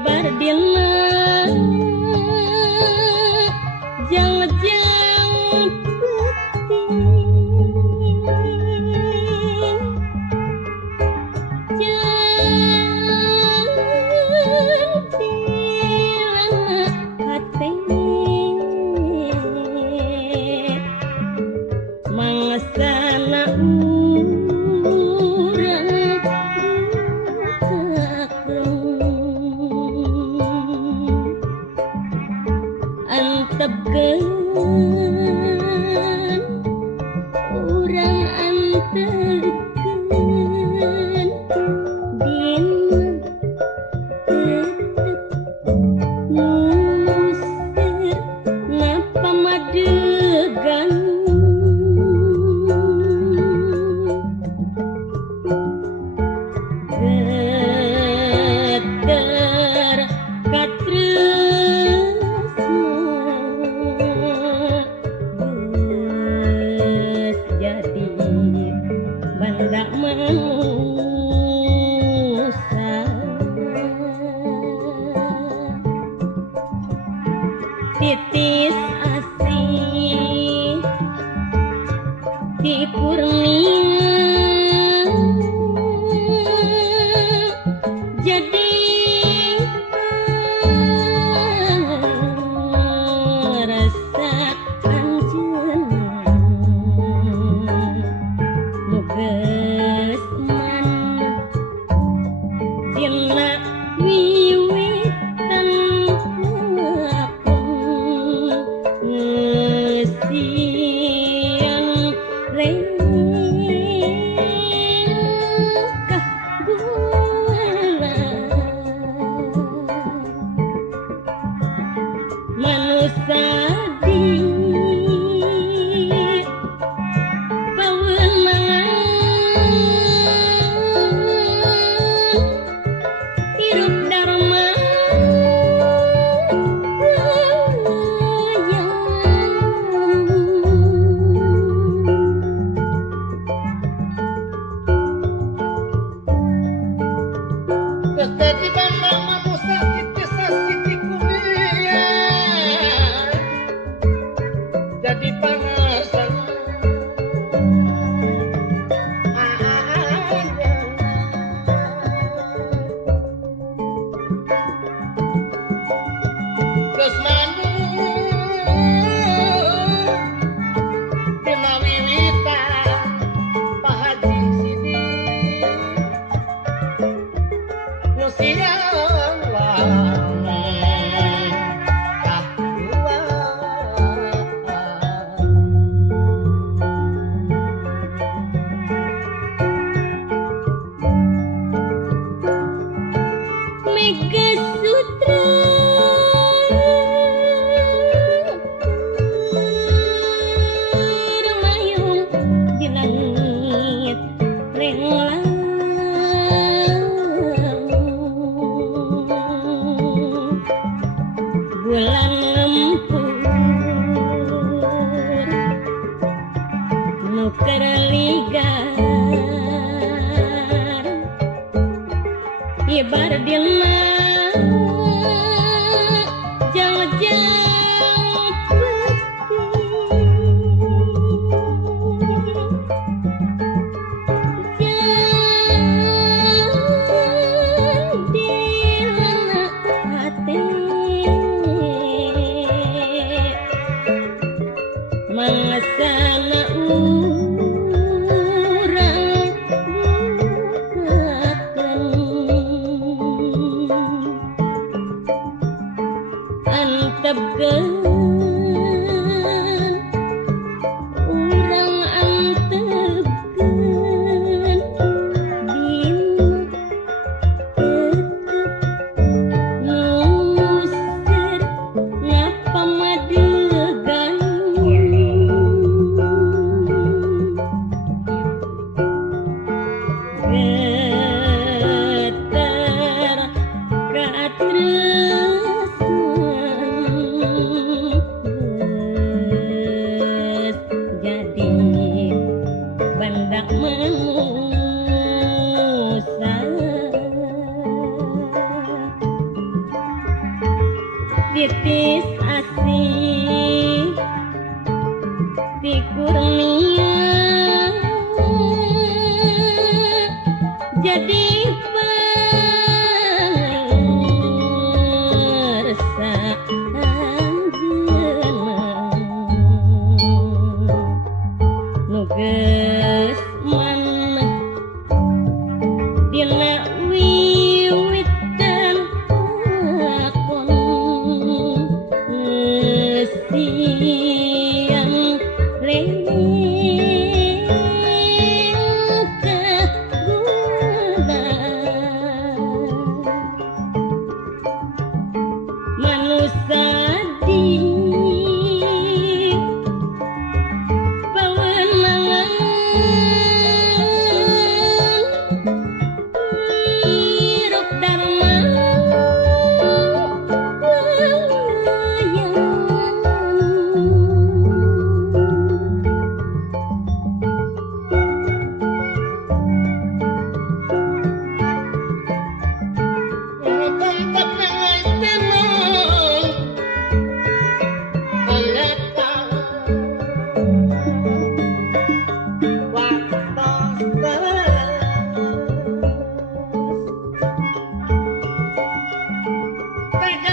ibar dina jangan mangasana urang antepkeun urang antepkeun dina tetep ngusir ngapa madegan geter katresna geus jadi banda manusa titis asih di kurnia jadi rasa anjeunna nu geus maneh dina wiwitan lakon ngeusian lengkah gula manusia di paweunangan hirup dharma Jadi banda manusia titis asih di kuliah jadi panasan geus maneh dina wiwitan Pak Haji Sidik nu siang waneh Mega Sutra ramayung di langit renglang bulan ngempur nu kerligar ibar dina jangan dina hati mangasana urang antepkeun urang antepkeun dina tetep ngusir ngapa madegan Sakti kurnia jadi persaan jeneng nuges maneh dina wiwitan lakon siang leleng kagunan manusia di pawenangan hirup dharma tempat mengaitkan aleta waktos tegas